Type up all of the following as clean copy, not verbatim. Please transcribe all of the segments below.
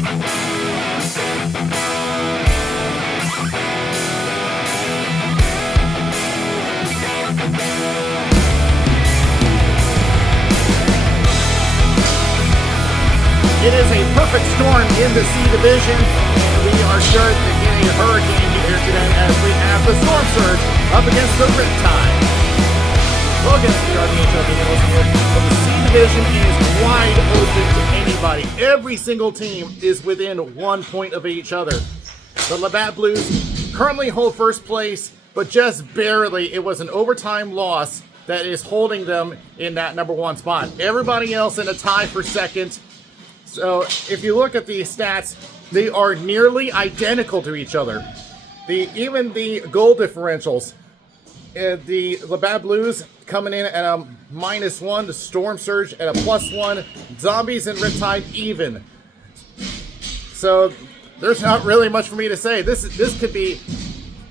It is a perfect storm in the C Division. We are sure to get a hurricane here today as we have the Storm Surge up against the Riptide. Welcome to the RBHL here. But the C Division is wide open to anybody. Every single team is within 1 point of each other. The Labatt Blues currently hold first place, but just barely. It was an overtime loss that is holding them in that #1 spot. Everybody else in a tie for second. So if you look at the stats, they are nearly identical to each other. Even the goal differentials, the Labatt Blues coming in at a -1, the Storm Surge at a +1, Zombies and Riptide even. So there's not really much for me to say. This could be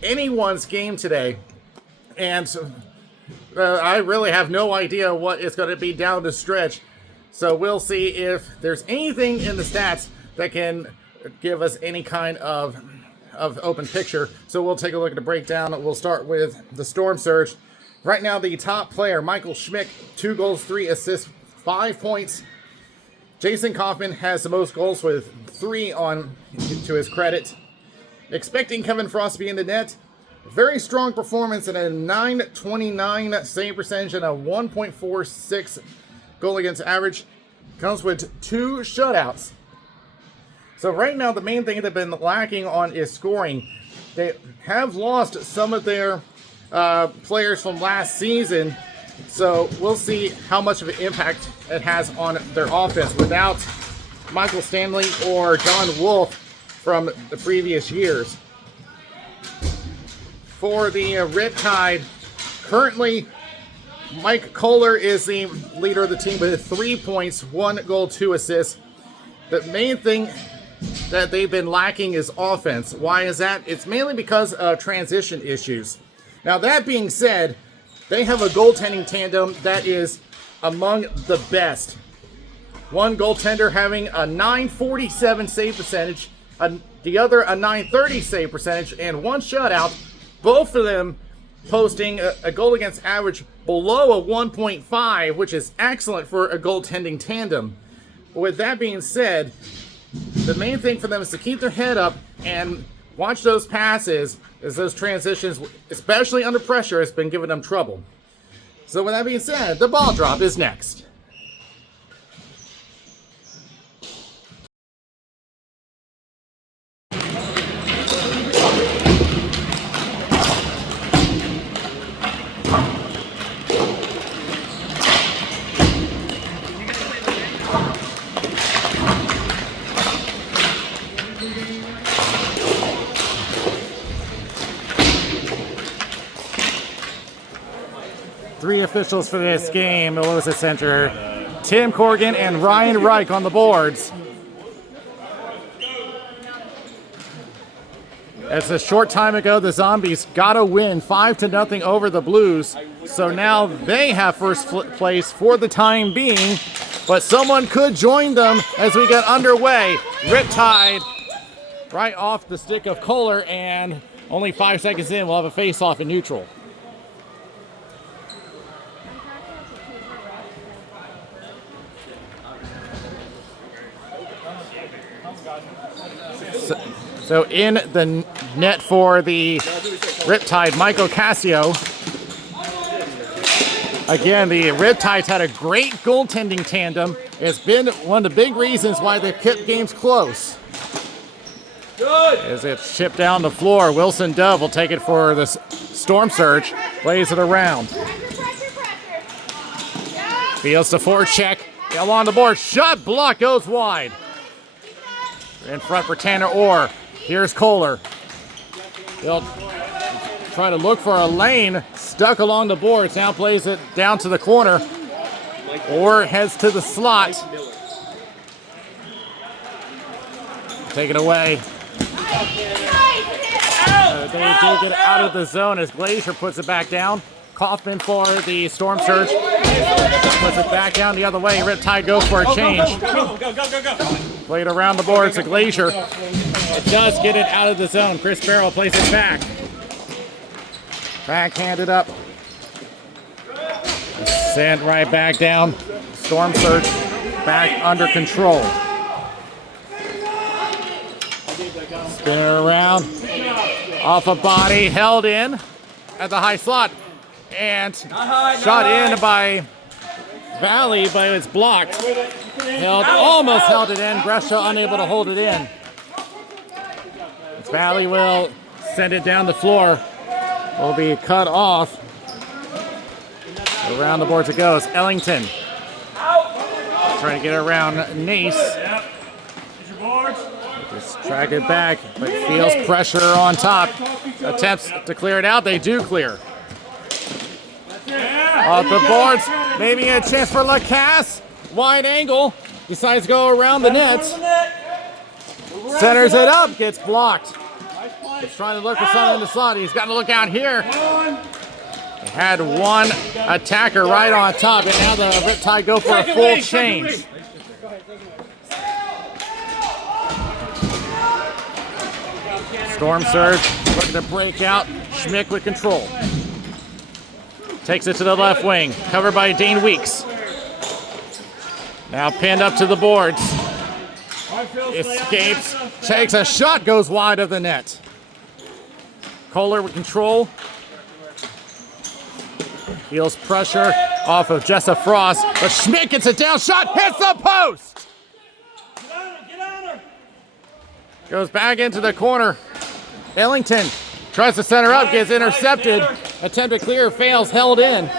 anyone's game today, and I really have no idea what it's going to be down the stretch. So we'll see if there's anything in the stats that can give us any kind of open picture. So we'll take a look at the breakdown. We'll start with the Storm Surge. Right now, the top player, Michael Schmick, 2 goals, 3 assists, 5 points. Jason Kaufman has the most goals with 3 on to his credit. Expecting Kevin Frost to be in the net. Very strong performance at a .929 save percentage and a 1.46 goal against average. Comes with 2 shutouts. So right now, the main thing they've been lacking on is scoring. They have lost some of their players from last season, so we'll see how much of an impact it has on their offense without Michael Stanley or John Wolf from the previous years. For the Riptide, currently Mike Kohler is the leader of the team with 3 points, 1 goal, 2 assists. The main thing that they've been lacking is offense. Why is that? It's mainly because of transition issues. Now, that being said, they have a goaltending tandem that is among the best. One goaltender having a .947 save percentage, the other a .930 save percentage, and 1 shutout. Both of them posting a goal against average below a 1.5, which is excellent for a goaltending tandem. But with that being said, the main thing for them is to keep their head up and watch those passes, as those transitions, especially under pressure, has been giving them trouble. So with that being said, the ball drop is next. Three officials for this game. It was at center. Tim Corrigan and Ryan Reich on the boards. As a short time ago, the Zombies got a win 5-0 over the Blues. So now they have first place for the time being. But someone could join them as we get underway. Riptide right off the stick of Kohler, and only 5 seconds in, we'll have a face-off in neutral. So in the net for the Riptide, Michael Cassio. Again, the Riptide's had a great goaltending tandem. It's been one of the big reasons why they've kept games close. As it's chipped down the floor, Wilson Dove will take it for the Storm Surge. Plays it around. Fields the forecheck. Along the board. Shot block goes wide. In front for Tanner Orr. Here's Kohler. They'll try to look for a lane. Stuck along the boards. Now plays it down to the corner. Orr heads to the slot. Take it away. They do get out of the zone as Glazier puts it back down. Kaufman for the Storm Surge. Puts it back down the other way. Riptide go for a change. Go. Played around the boards to Glacier. It does get it out of the zone. Chris Barrow plays it back. Backhanded up. Sent right back down. Storm Surge back under control. Spin it around. Off a body, held in at the high slot. And shot in by Valley, but it's blocked. Almost held it in. Brescia unable to hold it in. Valley will send it down the floor. Will be cut off. Around the boards it goes. Ellington trying to get around Nace. Just drag it back, but feels pressure on top. Attempts to clear it out. They do clear. Off the boards. Maybe a chance for Lacasse. Wide angle. Decides to go around the net. Centers it up. Gets blocked. He's trying to look for something in the slot. He's got to look out here. He had one attacker right on top, and now the Riptide go for a full change. Storm Surge looking to break out. Schmick with control. Takes it to the left wing, covered by Dane Weeks. Now pinned up to the boards. Escapes, takes a shot, goes wide of the net. Kohler with control. Feels pressure off of Jessa Frost, but Schmidt gets it down, shot, hits the post! Goes back into the corner. Ellington tries to center up, gets intercepted. Attempt to clear, fails, held in.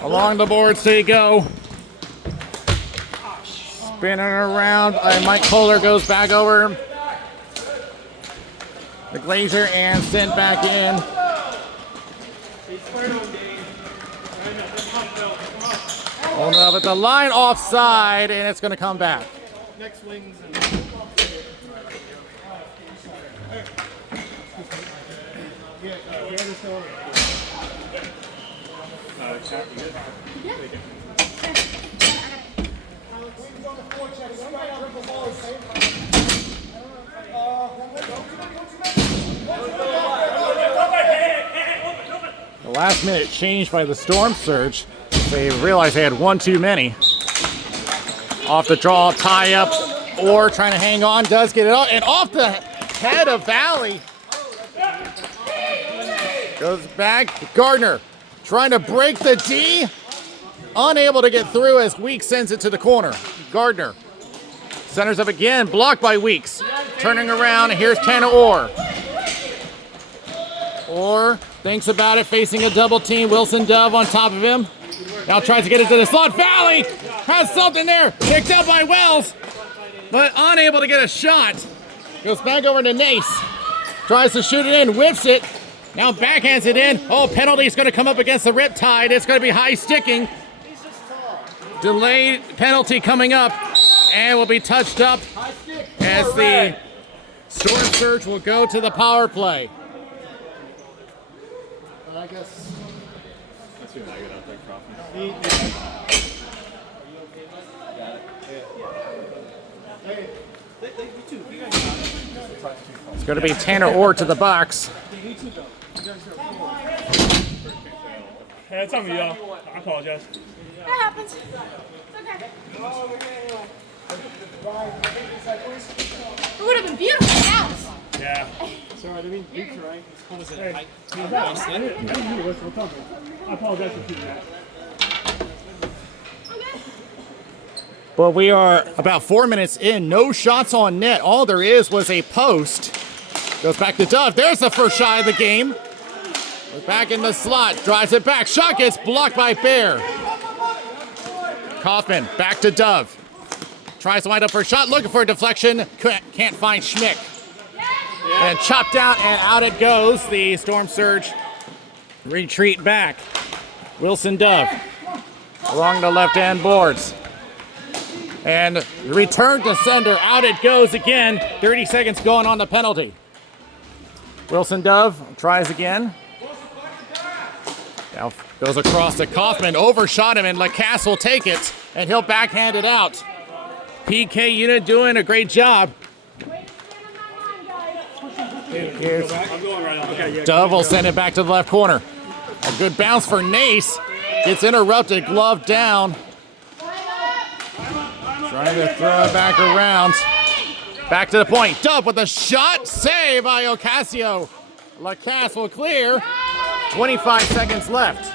Along the boards they go. Spinning around. Mike Kohler goes back over the Glacier and sent back in. Holding up at the line, offside, and it's going to come back. Next wings and the last minute change by the Storm Surge. They realized they had one too many. Off the draw, tie up, or trying to hang on, does get it off, and off the head of Valley. Goes back, Gardner trying to break the D. Unable to get through as Weeks sends it to the corner. Gardner centers up again, blocked by Weeks. Turning around, and here's Tanner Orr. Orr thinks about it, facing a double team. Wilson Dove on top of him. Now tries to get it to the slot. Valley has something there. Picked up by Wells, but unable to get a shot. Goes back over to Nace. Tries to shoot it in, whips it. Now backhands it in. Oh, penalty is going to come up against the Riptide. It's going to be high sticking. Delayed penalty coming up, and will be touched up as the Storm Surge will go to the power play. I guess. It's going to be Tanner Orr to the box. Hey, it's on me, y'all. I apologize. That happens. It's okay. It would have been beautiful in Dallas. Yeah. Sorry, I didn't mean right. Hey, I apologize for shooting that. Well, we are about 4 minutes in. No shots on net. All there is was a post. Goes back to Dove. There's the first shot of the game. Back in the slot. Drives it back. Shot gets blocked by Bear. Kaufman back to Dove. Tries to wind up for a shot. Looking for a deflection. Can't find Schmick. And chopped out, and out it goes. The Storm Surge retreat back. Wilson Dove along the left-hand boards. And return to sender. Out it goes again. 30 seconds going on the penalty. Wilson Dove tries again. Now goes across to Kaufman. Overshot him, and Lacasse will take it. And he'll backhand it out. PK unit doing a great job. Here's I'm going right on. Okay, yeah. Dove will send it back to the left corner. A good bounce for Nace. Gets interrupted, glove down. Trying to throw it back around. Back to the point. Dove with a shot. Save by Ocasio. Lacasse will clear. 25 seconds left.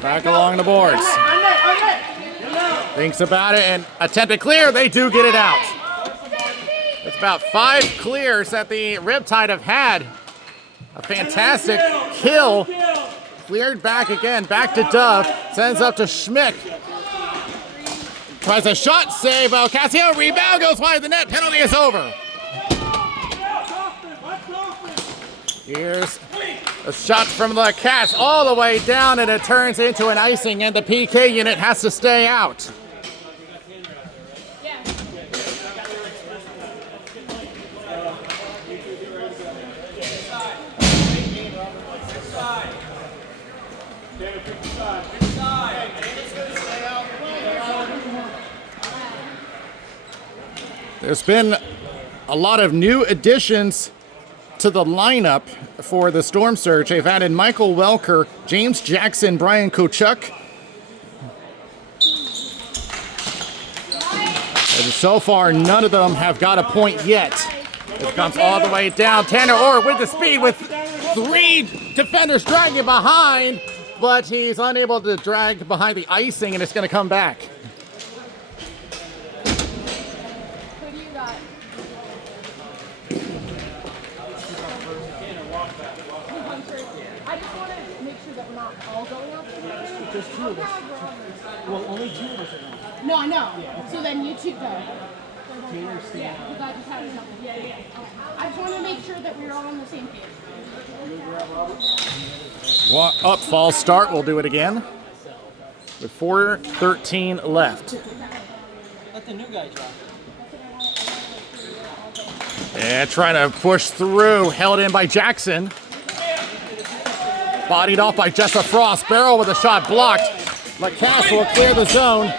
Back along the boards. Thinks about it and attempt to clear. They do get it out. It's about 5 clears that the Riptide have had. A fantastic kill. Cleared back again. Back to Dove. Sends up to Schmick. Tries a shot. Save. Ocasio. Rebound goes wide of the net. Penalty is over. Here's a shot from Lacasse all the way down, and it turns into an icing, and the PK unit has to stay out. There's been a lot of new additions to the lineup for the Storm Surge. They've added Michael Welker, James Jackson, Brian Kochuk. And so far, none of them have got a point yet. It comes all the way down. Tanner Orr with the speed with 3 defenders dragging behind, but he's unable to drag behind the icing, and it's going to come back. There's 2 of us. Well, only 2 of us are now. No, I know. So then you two go. Tanner's staying Yeah, because I just had something. Yeah. I just want to make sure that we're all on the same page. Up, false start. We'll do it again. With 4:13 left. Let the new guy try. And trying to push through. Held in by Jackson. Bodied off by Jessa Frost. Barrel with a shot blocked. Lacasse will clear the zone.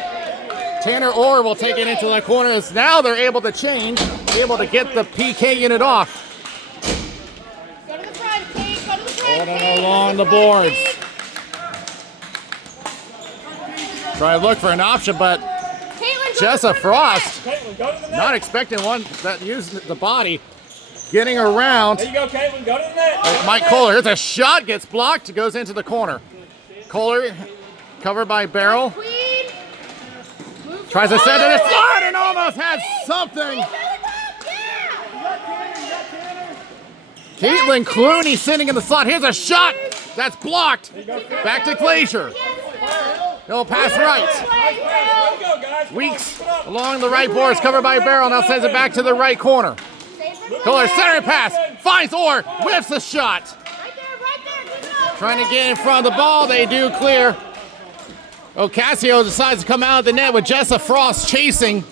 Tanner Orr will take it into the corners. Now they're able to change, able to get the PK unit off. Go to the front, Kate. Go to the front, Holding along the boards. Try to look for an option, but Jessa Frost, Caitlin, go to the net. not expecting one that used the body. Getting around. There you go, Caitlin. Go to the net. Mike Kohler, here's a shot, gets blocked, goes into the corner. Kohler covered by Barrel. Queen. Move Tries to send it forward. a slide and almost has something. Yeah. Caitlin Clooney sitting in the slot. Here's a shot. That's blocked. Back to Glacier. He'll pass right. Let's go, guys. Weeks along the right boards, covered by Barrel. Now sends it back to the right corner. Kohler center pass. Finds Orr. Whiffs a shot. Right there. Good job. Trying to get in front of the ball. They do clear. Ocasio decides to come out of the net with Jessa Frost chasing.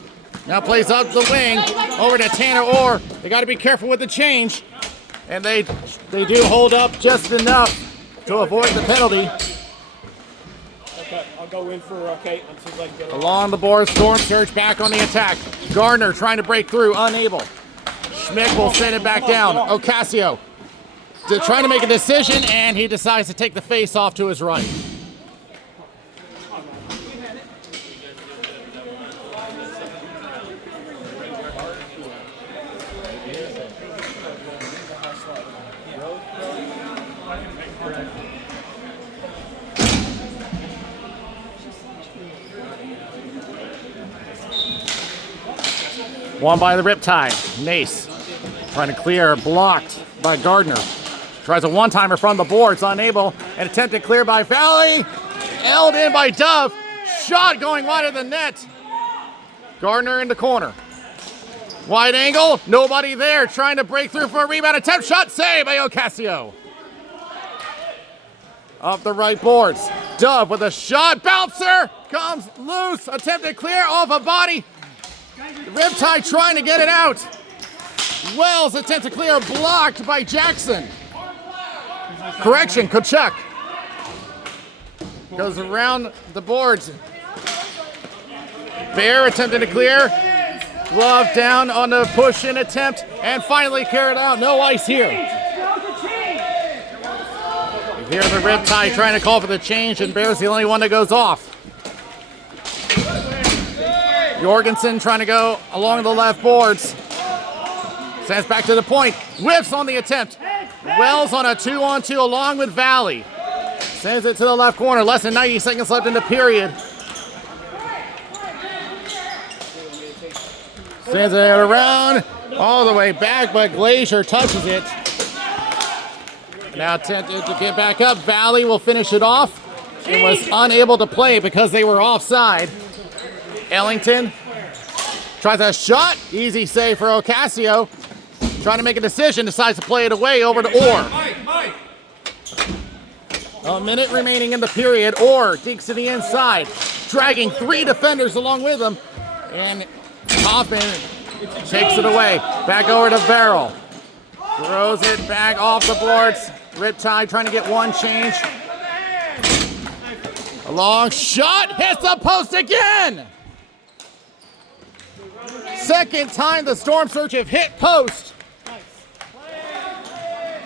Now plays up the wing. Over to Tanner Orr. They got to be careful with the change. And they do hold up just enough to avoid the penalty. Okay, I'll go in for Kate until I can get it. Along the board, Storm Surge back on the attack. Gardner trying to break through, unable. Schmick will send it back down. Ocasio trying to make a decision, and he decides to take the face off to his right. Won by the Riptide. Nace trying to clear, blocked by Gardner. Tries a one-timer from the boards, unable. An attempted clear by Valley. Held in by Dove. Shot going wide of the net. Gardner in the corner. Wide angle, nobody there. Trying to break through for a rebound attempt. Shot saved by Ocasio. Up the right boards. Dove with a shot. Bouncer comes loose. Attempted clear off a body. Riptide trying to get it out. Wells attempts to clear, blocked by Jackson. Correction, Kochuk. Goes around the boards. Bear attempting to clear. Glove down on the push-in attempt, and finally carried out. No ice here. You hear the Riptide trying to call for the change, and Bear's the only one that goes off. Jorgensen trying to go along the left boards. Sends back to the point. Whiffs on the attempt. Wells on a 2-on-2 along with Valley. Sends it to the left corner. Less than 90 seconds left in the period. Sends it around all the way back, but Glacier touches it. Now attempted to get back up. Valley will finish it off. It was unable to play because they were offside. Ellington tries a shot. Easy save for Ocasio. Trying to make a decision, decides to play it away over to Orr. A minute remaining in the period. Orr digs to the inside, dragging 3 defenders along with him. And Hoffman takes it away. Back over to Barrel. Throws it back off the boards. Riptide trying to get one change. A long shot. Hits the post again. Second time the Storm Surge have hit post.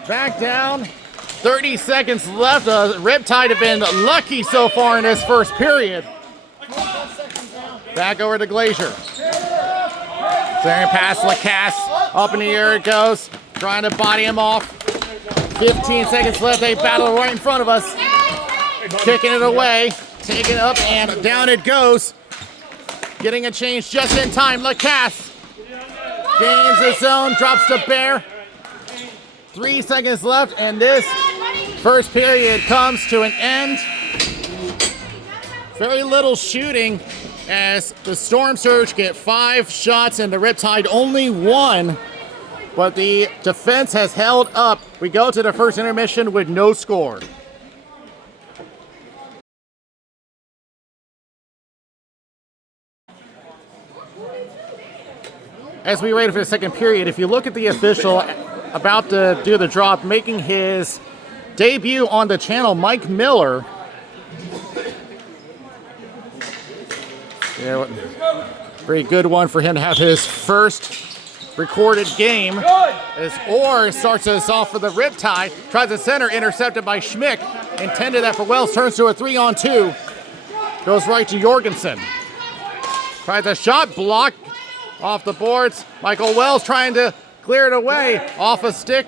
Back down. 30 seconds left. Riptide have been lucky so far in this first period. Back over to Glacier. Staring past Lacasse. Up in the air it goes. Trying to body him off. 15 seconds left. They battle right in front of us. Kicking it away. Taking it up and down it goes. Getting a change just in time. Lacasse gains his zone. Drops to Bear. 3 seconds left, and this first period comes to an end. Very little shooting as the Storm Surge get 5 shots and the Riptide only 1. But the defense has held up. We go to the first intermission with no score. As we wait for the second period, if you look at the official about to do the drop, making his debut on the channel, Mike Miller. Yeah, very good one for him to have his first recorded game. As Orr starts us off for the Riptide, tries to center, intercepted by Schmick. Intended that for Wells, turns to a 3-on-2. Goes right to Jorgensen. Tries a shot, blocked off the boards. Michael Wells trying to clear it away off a stick,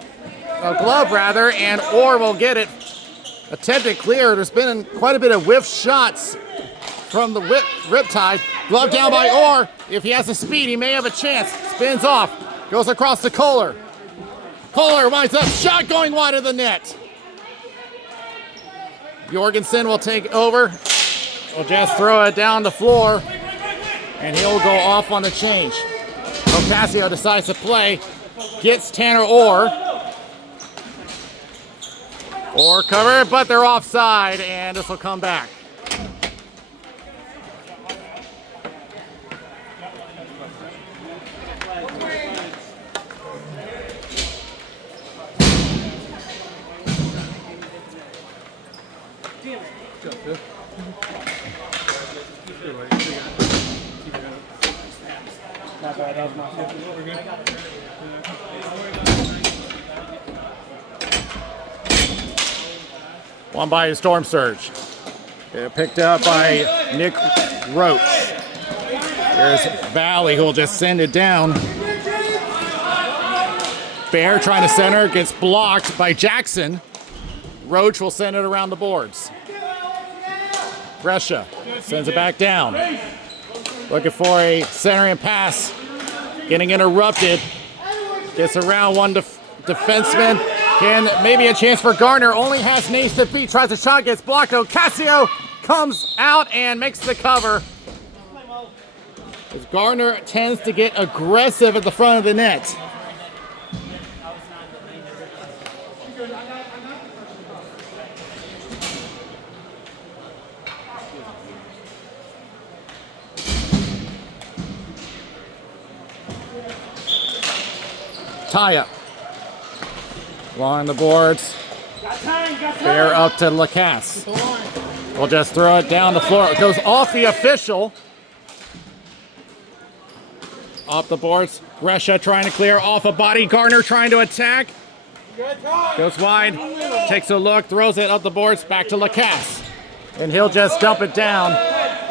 a glove rather, and Orr will get it. Attempted clear. There's been quite a bit of whiff shots from the Riptide. Glove down by Orr. If he has the speed, he may have a chance. Spins off. Goes across to Kohler. Kohler winds up. Shot going wide of the net. Jorgensen will take over. Will just throw it down the floor. And he'll go off on the change. Ocasio decides to play. Gets Tanner Orr. Orr covered, but they're offside, and this will come back. Not bad, that was my fault. One by Storm Surge. Picked up by Nick Roach. There's Valley who will just send it down. Bear trying to center, gets blocked by Jackson. Roach will send it around the boards. Brescia sends it back down. Looking for a centering pass. Getting interrupted. Gets around one defenseman. Can maybe a chance for Garner. Only has Nace to beat. Tries a shot, gets blocked. Ocasio comes out and makes the cover. As Garner tends to get aggressive at the front of the net. Tie-up. Along the boards. Bear up to Lacasse. We'll just throw it down the floor. It goes off the official. Off the boards. Gresha trying to clear off a body. Garner trying to attack. Goes wide. Takes a look. Throws it up the boards. Back to Lacasse. And he'll just dump it down.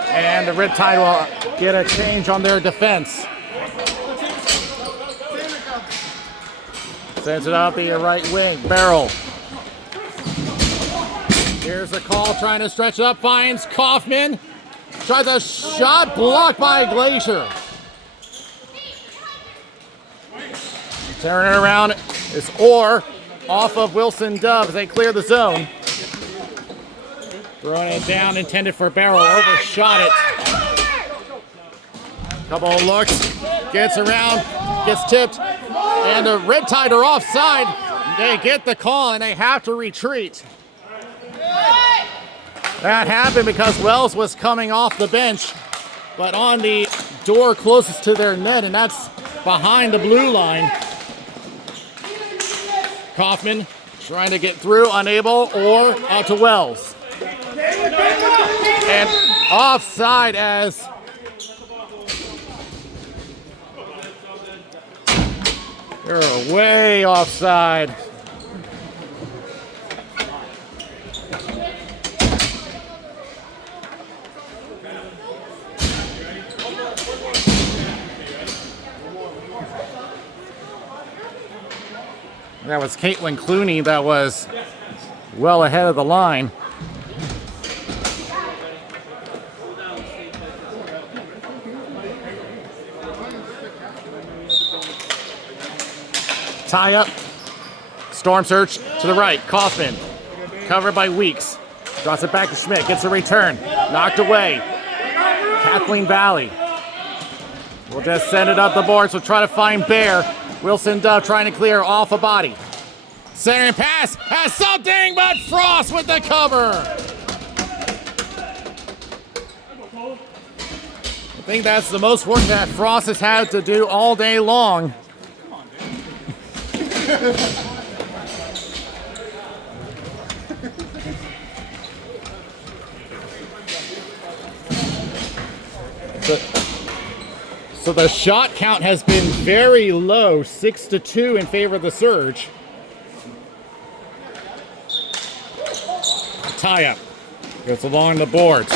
And the Riptide will get a change on their defense. Sends it up the right wing. Barrel. Here's a call trying to stretch it up. Finds Kaufman. Tries a shot blocked by Glacier. Turning it around is Orr off of Wilson Dubs. They clear the zone. Throwing it down, intended for Barrel. Overshot it. Couple of looks. Gets around. Gets tipped. And the Riptide are offside. They get the call and they have to retreat. That happened because Wells was coming off the bench, but on the door closest to their net, and that's behind the blue line. Kaufman trying to get through, unable, or out to Wells. And offside as they're way offside. That was Caitlin Clooney that was well ahead of the line. Tie up. Storm Surge to the right. Kaufman. Covered by Weeks. Drops it back to Schmidt. Gets a return. Knocked away. Kathleen Valley. We'll just send it up the board. So try to find Bear. Wilson Dove trying to clear off a body. Centering pass has something, but Frost with the cover. I think that's the most work that Frost has had to do all day long. So the shot count has been very low, 6-2 in favor of the Surge. Tie up. Goes along the boards.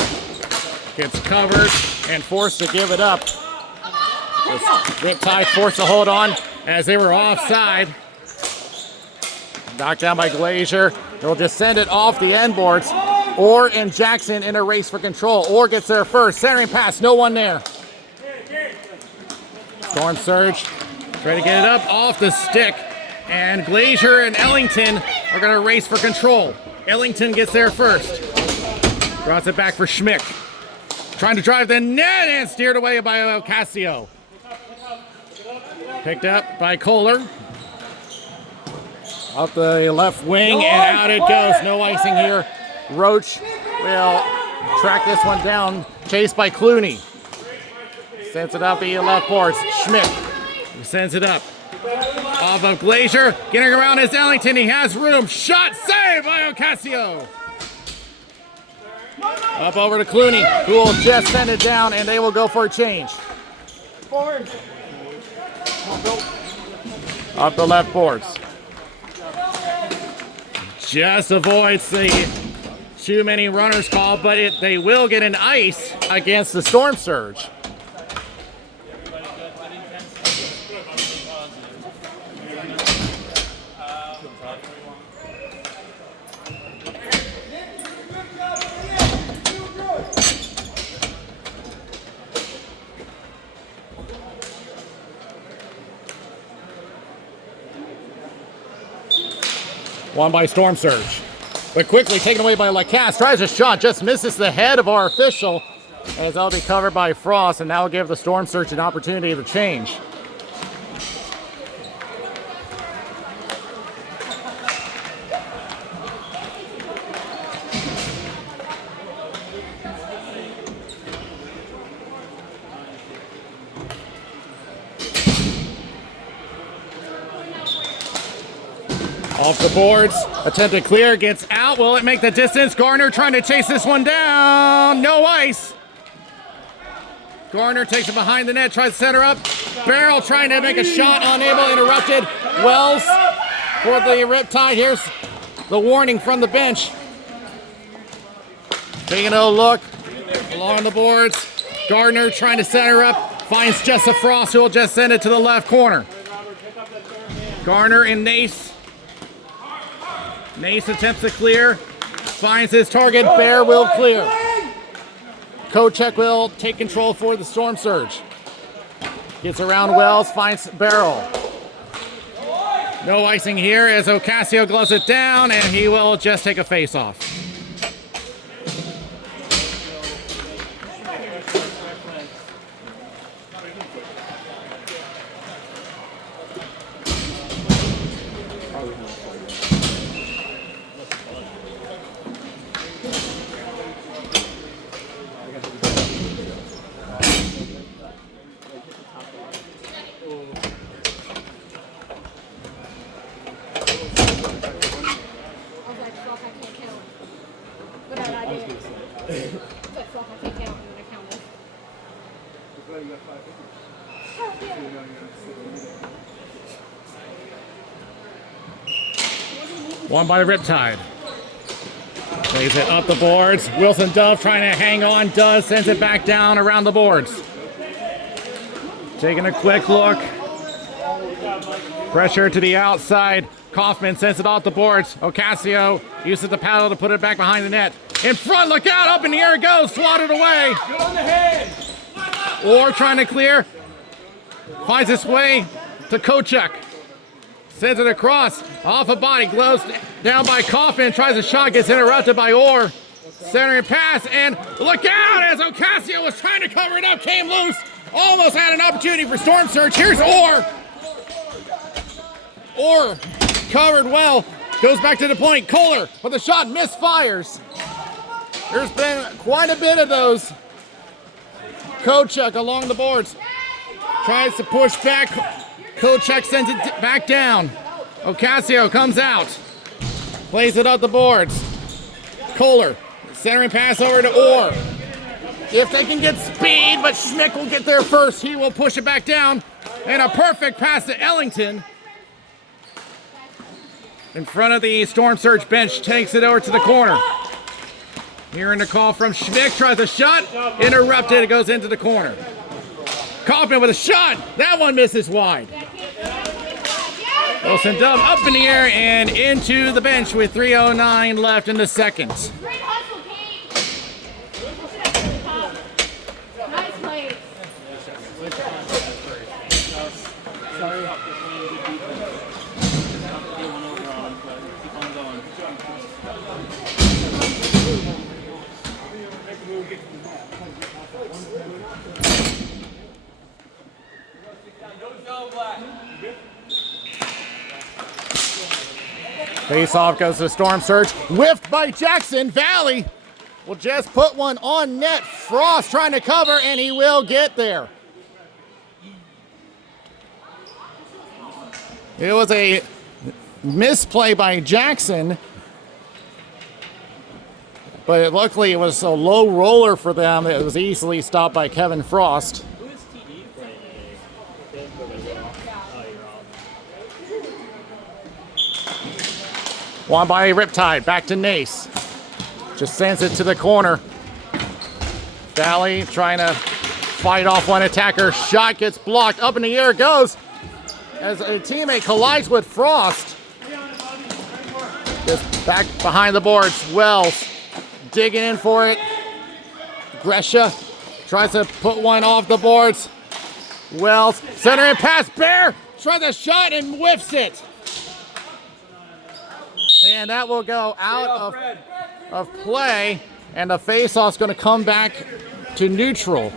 Gets covered and forced to give it up. Riptide forced to hold on as they were offside. Knocked down by Glacier. They'll just send it off the end boards. Orr and Jackson in a race for control. Orr gets there first. Centering pass, no one there. Storm Surge, try to get it up off the stick. And Glacier and Ellington are going to race for control. Ellington gets there first. Drops it back for Schmidt. Trying to drive the net and steered away by Ocasio. Picked up by Kohler. Up the left wing and out it goes. No icing here. Roach will track this one down. Chased by Clooney. Sends it up the left boards. Schmidt sends it up. Off of Glacier. Getting around is Ellington. He has room. Shot saved by Ocasio. Up over to Clooney, who will just send it down, and they will go for a change. Forward. Up the left boards. Just avoids the too many runners call, but they will get an ice against the Storm Surge. Won by Storm Surge. But quickly taken away by Lacasse. Tries a shot, just misses the head of our official. As that'll be covered by Frost, and that will give the Storm Surge an opportunity to change. Off the boards, attempted clear, gets out. Will it make the distance? Garner trying to chase this one down. No ice. Garner takes it behind the net, tries to center up. Barrel trying to make a shot, unable, interrupted. Wells for the Riptide. Here's the warning from the bench. Taking a look along the boards. Gardner trying to center up. Finds Jessa Frost, who will just send it to the left corner. Garner and Nace. Nace attempts to clear. Finds his target. Bear will clear. Kochek will take control for the Storm Surge. Gets around Wells, finds Barrel. No icing here as Ocasio gloves it down, and he will just take a face-off. Won by the Riptide. Plays it up the boards. Wilson Dove trying to hang on. Does, sends it back down around the boards. Taking a quick look. Pressure to the outside. Kaufman sends it off the boards. Ocasio uses the paddle to put it back behind the net. In front, look out, up in the air it goes, swatted away. Or trying to clear. Finds its way to Kochek. Sends it across, off a body, gloves down by Kaufman, tries a shot, gets interrupted by Orr. Centering pass, and look out as Ocasio was trying to cover it up, came loose. Almost had an opportunity for Storm Surge. Here's Orr. Orr covered well, goes back to the point. Kohler with a shot, misfires. There's been quite a bit of those. Kochek along the boards. Tries to push back. Kochek sends it back down. Ocasio comes out. Plays it up the boards. Kohler. Centering pass over to Orr. If they can get speed, but Schmick will get there first. He will push it back down. And a perfect pass to Ellington. In front of the Storm Surge bench, takes it over to the corner. Hearing the call from Schmick, tries a shot. Interrupted, it goes into the corner. Kaufman with a shot. That one misses wide. Wilson Dove up in the air and into the bench with 3:09 left in the second. Great hustle, Kate. Nice play. Face-off goes to Storm Surge. Whiffed by Jackson. Valley will just put one on net. Frost trying to cover, and he will get there. It was a misplay by Jackson, but luckily it was a low roller for them. It was easily stopped by Kevin Frost. Won by Riptide, back to Nace. Just sends it to the corner. Valley trying to fight off one attacker. Shot gets blocked, up in the air it goes. As a teammate collides with Frost. Just back behind the boards, Wells digging in for it. Gresha tries to put one off the boards. Wells, center and pass, Bear tries a shot and whiffs it. And that will go out of play, and the face-off is going to come back to neutral.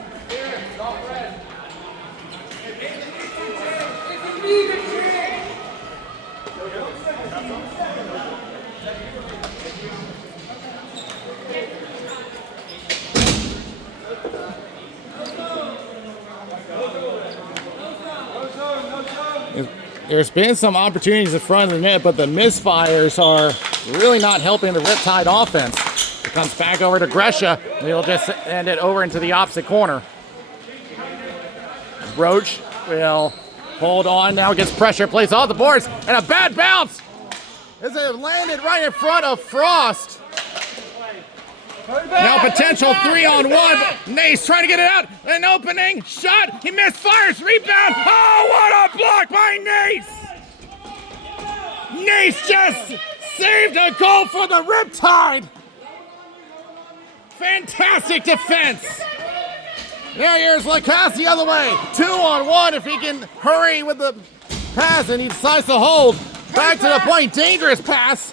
There's been some opportunities in front of the net, but the misfires are really not helping the Riptide offense. It comes back over to Gresha, and he'll just end it over into the opposite corner. Roach will hold on now, gets pressure placed off the boards, and a bad bounce as it landed right in front of Frost. Now potential 3-on-1. Nace trying to get it out. An opening shot. He missed. Fires. Rebound. Oh, what a block by Nace. Nace just saved a goal for the Riptide. Fantastic defense. Now here's Lacasse the other way. 2-on-1 if he can hurry with the pass, and he decides to hold. Back to the point. Dangerous pass.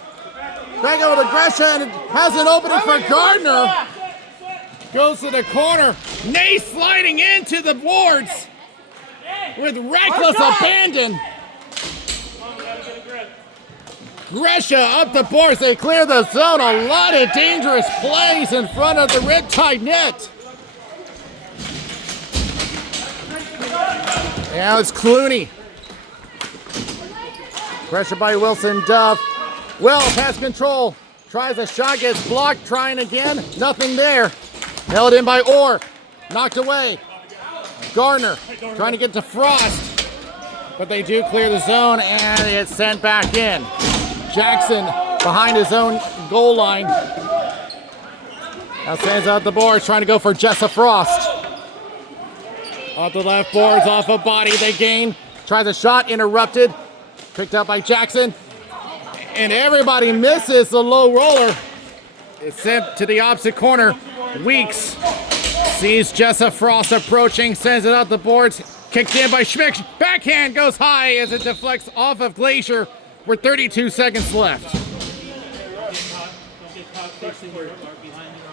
Back over to Gresham and has an opening for Gardner. Goes to the corner. Nace sliding into the boards with reckless abandon. Gresham up the boards. They clear the zone. A lot of dangerous plays in front of the Riptide net. Now it's Clooney. Pressure by Wilson Duff. Well, pass control. Tries a shot, gets blocked. Trying again. Nothing there. Held in by Orr. Knocked away. Gardner trying to get to Frost. But they do clear the zone, and it's sent back in. Jackson behind his own goal line. Now stands out the boards, trying to go for Jessa Frost. Off the left boards, off a body, they gain. Tries a shot, interrupted. Picked up by Jackson. And everybody misses the low roller. It's sent to the opposite corner. Weeks sees Jessa Frost approaching, sends it out the boards. Kicked in by Schmick. Backhand goes high as it deflects off of Glacier with 32 seconds left.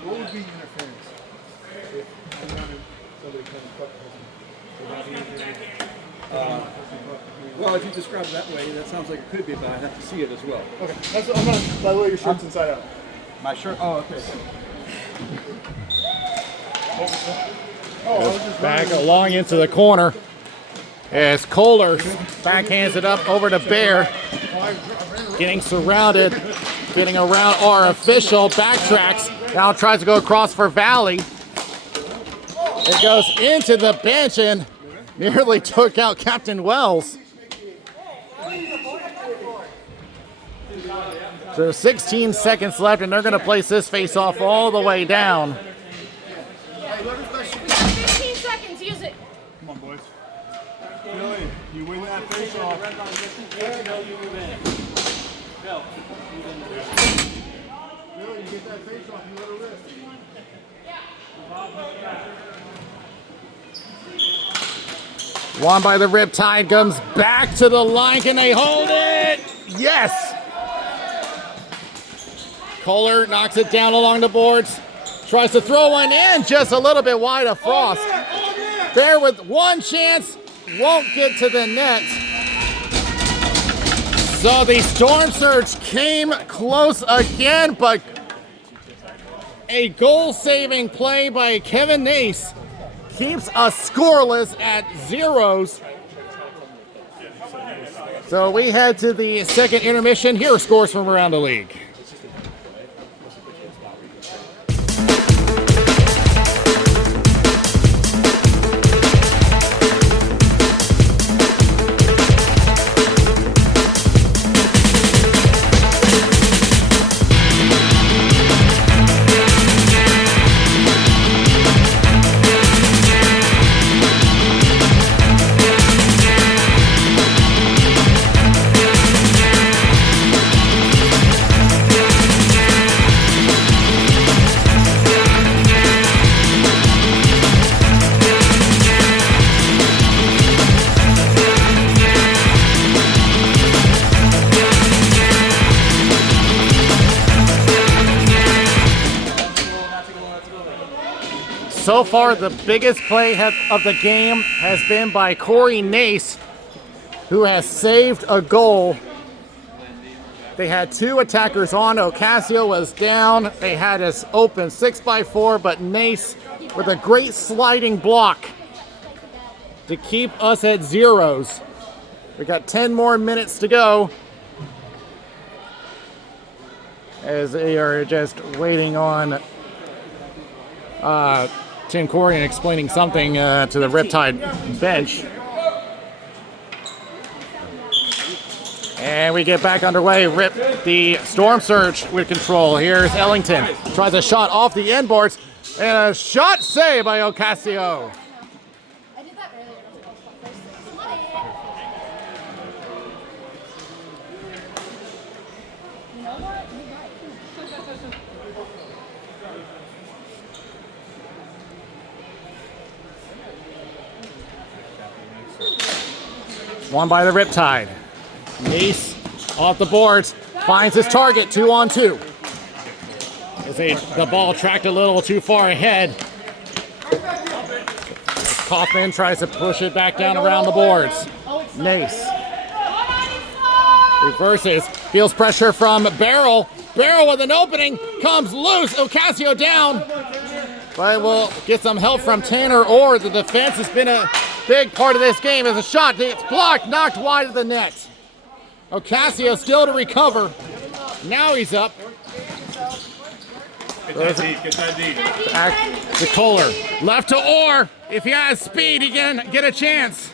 What would be interference? Well, if you describe it that way, that sounds like it could be, but I'd have to see it as well. Okay. That's, I'm gonna, by the way, your shirt's inside out. My shirt? Oh, okay. Back along into the corner as Kohler backhands it up over to Bear. Getting surrounded, getting around our official, backtracks. Now tries to go across for Valley. It goes into the bench and nearly took out Captain Wells. So 16 seconds left, and they're going to place this face-off all the way down. 15 seconds, use it. Come on, boys. Billy, you win that face off. Bill, you get that face off, you let her rip. Won by the Riptide, comes back to the line. Can they hold it? Yes! Kohler knocks it down along the boards. Tries to throw one in, just a little bit wide of Frost. There with one chance, won't get to the net. So the Storm Surge came close again, but a goal-saving play by Kevin Nace keeps us scoreless at zeros. So we head to the second intermission. Here are scores from around the league. So far, the biggest play of the game has been by Corey Nace, who has saved a goal. They had two attackers on. Ocasio was down. They had us open 6x4, but Nace with a great sliding block to keep us at zeros. We got 10 more minutes to go as they are just waiting on Tim Corrigan explaining something to the Riptide bench. And we get back underway. Rip the Storm Surge with control. Here's Ellington. Tries a shot off the end boards. And a shot save by Ocasio. I did that earlier. You know what? One by the Riptide. Nace off the boards. Finds his target. 2-on-2. As the ball tracked a little too far ahead. Kaufman tries to push it back down around the boards. Nace reverses, feels pressure from Barrel. Barrel with an opening, comes loose. Ocasio down, but we'll get some help from Tanner Orr. The defense has been a big part of this game. As a shot gets blocked, knocked wide of the net. Ocasio still to recover. Now he's up. Get that deep. Back to Kohler. Left to Orr. If he has speed, he can get a chance.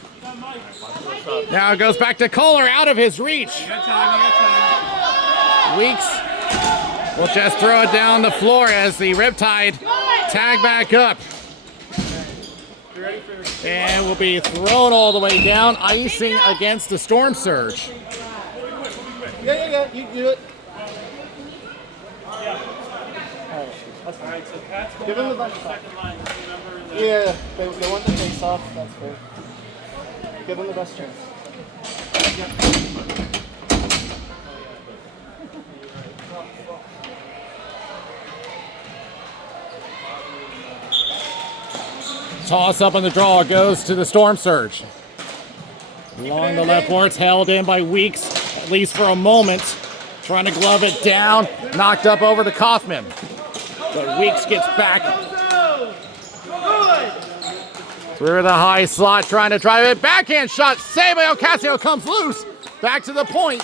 Now it goes back to Kohler, out of his reach. Weeks will just throw it down the floor as the Riptide tag back up. And will be thrown all the way down, icing against the Storm Surge. Yeah. You do it. Give him the best shot. Yeah, they want the face off. That's fair. Give him the best chance. Toss up on the draw goes to the Storm Surge. Along the left boards, held in by Weeks, at least for a moment. Trying to glove it down, knocked up over to Kaufman. But Weeks gets back through the high slot, trying to drive it. Backhand shot, saved by Ocasio, comes loose. Back to the point.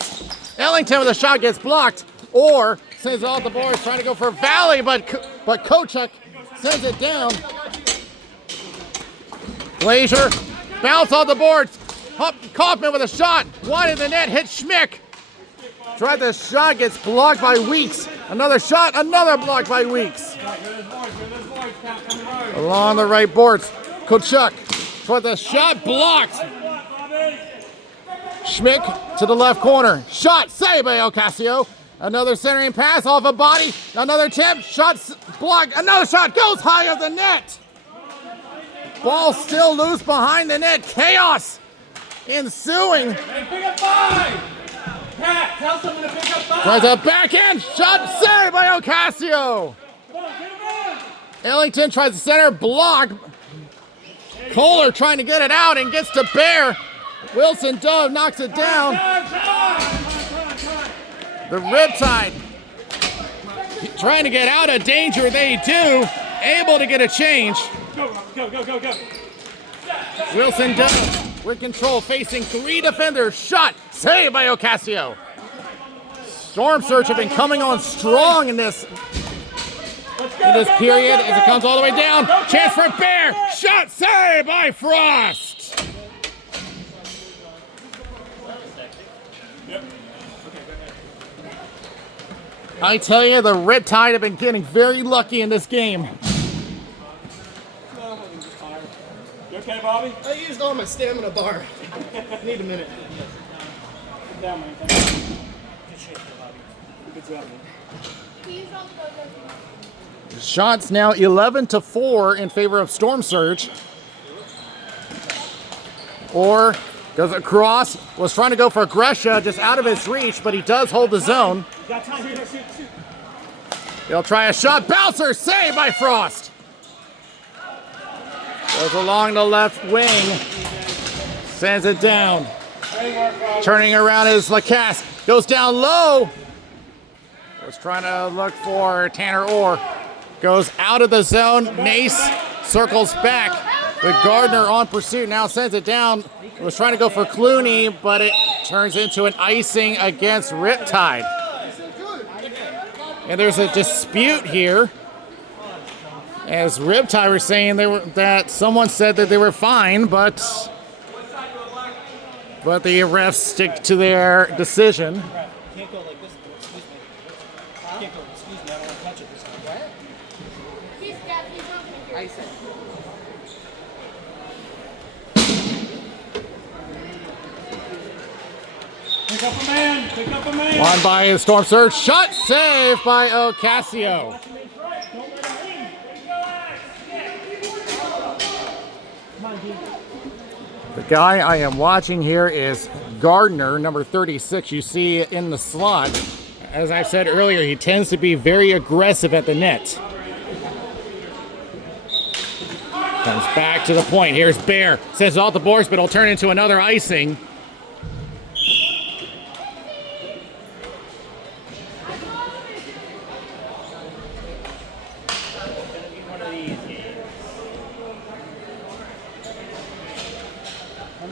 Ellington with a shot gets blocked. Or sends it off the boards, trying to go for Valley, but Kochuk sends it down. Glazier, bounce on the boards. Kaufman with a shot, wide of the net, hits Schmick. Tried the shot, gets blocked by Weeks. Another shot, another block by Weeks. Along the right boards, Kochuk tried the shot, blocked. Schmick to the left corner. Shot, saved by Ocasio. Another centering pass off a body. Another tip, shot blocked. Another shot goes high of the net. Ball still loose behind the net. Chaos ensuing. Pat, tell someone to pick up five. Tries a backhand shot, saved by Ocasio. Ellington tries to center, block. Kohler trying to get it out and gets to Bear. Wilson Dove knocks it down. The Riptide trying to get out of danger. They do. Able to get a change. Go. Wilson Dove with control, facing three defenders. Shot, saved by Ocasio. Storm Surge have been coming on strong in this period as it comes all the way down. Chance for Bear. Shot, saved by Frost. I tell you, the Riptide have been getting very lucky in this game. You okay, Bobby? I used all my stamina bar. Need a minute. Sit down, man. Good shape there, Bobby. Good job, man. Shots now 11-4 in favor of Storm Surge. Or goes across, was trying to go for Gresha, just out of his reach, but he does hold the zone. Got time here, shoot. He'll try a shot, bouncer, saved by Frost. Goes along the left wing, sends it down. Turning around is Lacasse, goes down low. Was trying to look for Tanner Orr. Goes out of the zone, Nace circles back. With Gardner on pursuit, now sends it down. Was trying to go for Clooney, but it turns into an icing against Riptide. And there's a dispute here As Riptide were saying that someone said that they were fine, but the refs stick to their decision. You can't go like this. Excuse me. You can't go, excuse me, I don't want to touch it this time. What? He's got, he's not gonna hear. Ice it. Pick up a man. Pick up a man. Won by Storm Surge. Shot save by Ocasio. The guy I am watching here is Gardner, number 36. You see in the slot. As I said earlier, he tends to be very aggressive at the net. Comes back to the point. Here's Bear. Says off the boards, but it'll turn into another icing.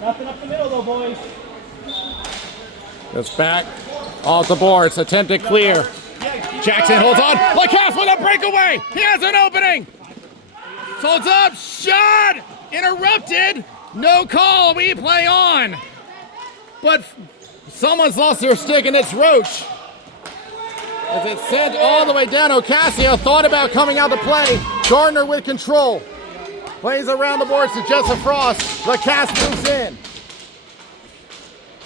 Nothing up the middle though, boys. Goes back. Off the boards. Attempted clear. Jackson holds on. Lacasse with a breakaway. He has an opening. Holds up. Shot. Interrupted. No call. We play on. But someone's lost their stick, and it's Roach. As it's sent all the way down, Ocasio thought about coming out to play. Gardner with control. Plays around the boards to Jessica Frost. Lacasse moves in.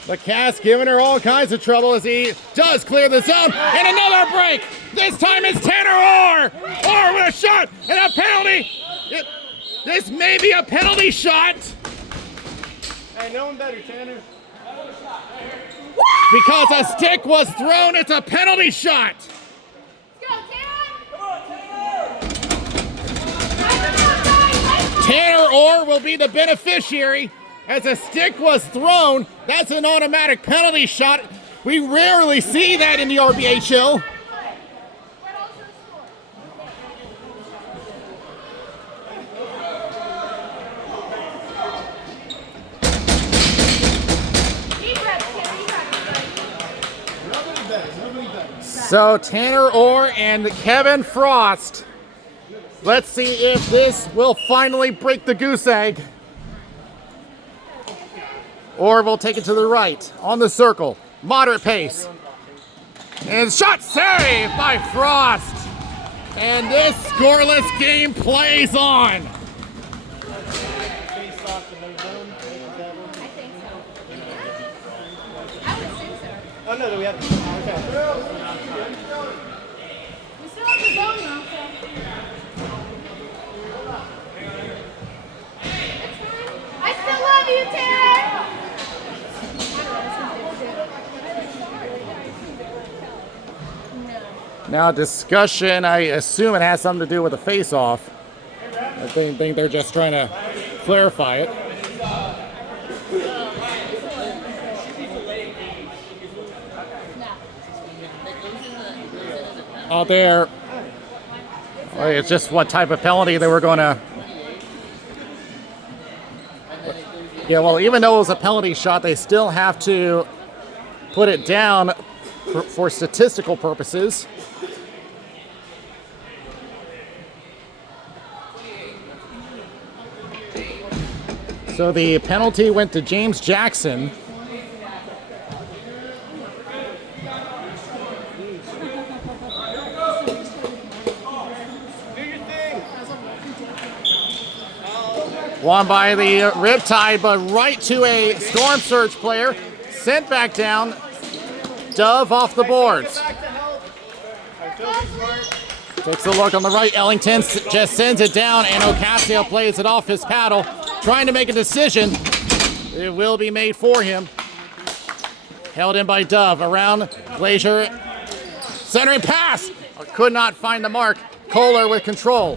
Lacasse giving her all kinds of trouble as he does clear the zone. And another break. This time it's Tanner Orr. Orr with a shot and a penalty. This may be a penalty shot. Hey, no one better, Tanner. Because a stick was thrown, it's a penalty shot. Go, Tanner Orr will be the beneficiary as a stick was thrown. That's an automatic penalty shot. We rarely see that in the RBHL. So Tanner Orr and Kevin Frost. Let's see if this will finally break the goose egg. Or we'll take it to the right on the circle. Moderate pace. And shot saved by Frost. And this scoreless game plays on. Oh no, do we have to? Okay. We still have the zone though, so. It's fine. I still love you, Tanner! Now discussion, I assume it has something to do with the face-off. I think they're just trying to clarify it. Out there, well, it's just what type of penalty they were going to. Yeah, well, even though it was a penalty shot, they still have to put it down for statistical purposes. So the penalty went to James Jackson. Won by the Riptide, but right to a Storm Surge player. Sent back down. Dove off the boards. Takes a look on the right. Ellington just sends it down, and Ocasio plays it off his paddle. Trying to make a decision. It will be made for him. Held in by Dove. Around Glazier. Centering pass. Could not find the mark. Kohler with control.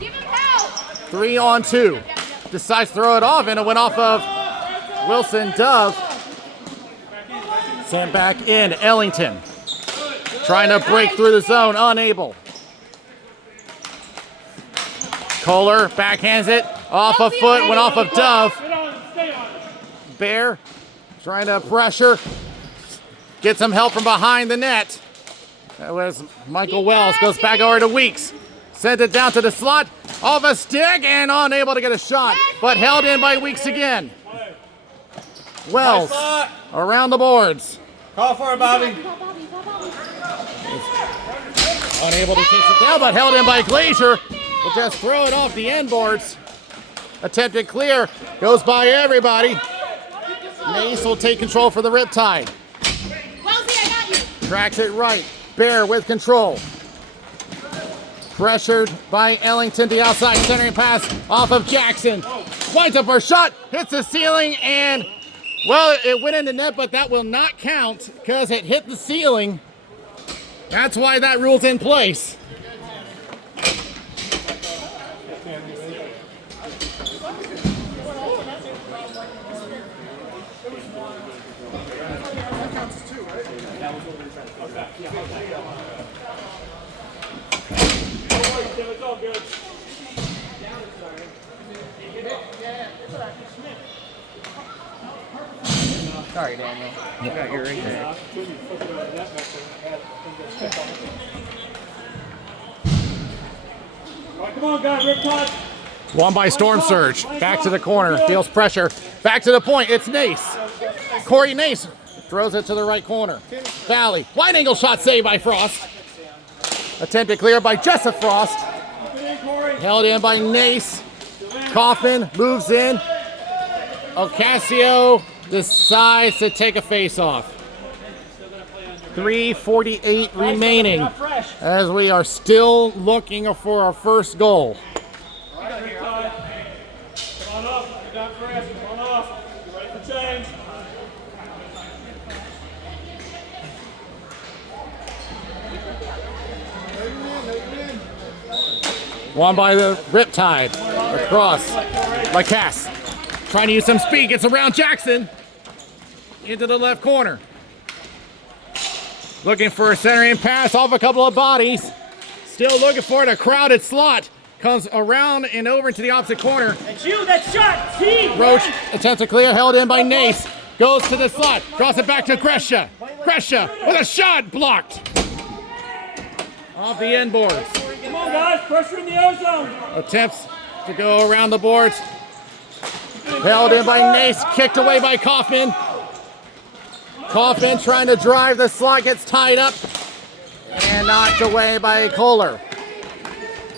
3-on-2. Decides to throw it off, and it went off of Wilson. Dove. Sent back in. Ellington. Trying to break through the zone. Unable. Kohler backhands it. Off a foot. Went off of Dove. Bear trying to pressure. Get some help from behind the net. That was Michael Wells. Goes back over to Weeks. Sent it down to the slot. Off a stick and unable to get a shot, but held in by Weeks again. Wells around the boards. Call for it, Bobby. Unable to chase it down, but held in by Glacier. Will just throw it off the end boards. Attempted clear. Goes by everybody. Mace will take control for the Riptide. Tracks it right. Bear with control. Pressured by Ellington. The outside centering pass off of Jackson. Winds up for a shot. Hits the ceiling and, well, it went in the net, but that will not count because it hit the ceiling. That's why that rule's in place. It's all good. Sorry, Daniel. You got your ring there. All right, come on, guys, Riptide. Won by Storm Surge. Back to the corner. Feels pressure. Back to the point. It's Nace. Corey Nace throws it to the right corner. Valley. Wide angle shot saved by Frost. Attempted clear by Jessup Frost. Held in by Nace. Coffin moves in. Ocasio decides to take a face-off. 3:48 remaining as we are still looking for our first goal. Come on up. You're not fresh. Come on up. You're ready for change. Won by the Riptide. Across by Cass. Trying to use some speed. Gets around Jackson. Into the left corner. Looking for a centering pass off a couple of bodies. Still looking for it. A crowded slot. Comes around and over into the opposite corner. That's you. That shot. Team. Roach attempts a clear. Held in by Nace. Goes to the slot. Draws it back to Gresha. Gresha with a shot blocked. Off the end boards. Come on, guys. Pressure in the ozone. Attempts to go around the boards. Held in by Nace. Kicked away by Coffin. Coffin trying to drive the slot. Gets tied up. And knocked away by Kohler.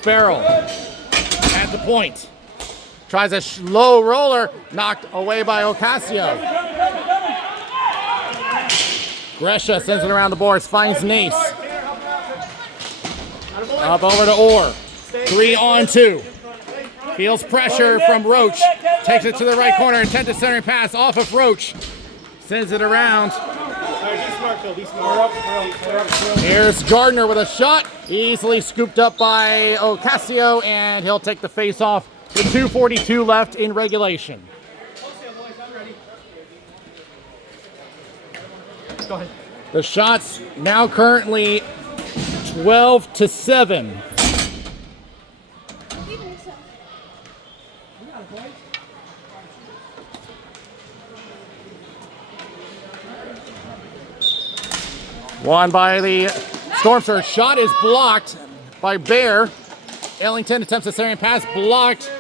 Farrell at the point. Tries a low roller. Knocked away by Ocasio. Gresha sends it around the boards. Finds Nace. Up over to Orr. 3-on-2. Feels pressure from Roach. Takes it to the right corner. Intended centering pass off of Roach. Sends it around. Here's Gardner with a shot. Easily scooped up by Ocasio, and he'll take the face off with 2:42 left in regulation. Go ahead. The shots now currently 12-7. Won by the Storm Surge. Shot is blocked by Bear. Ellington attempts a centering pass. Blocked.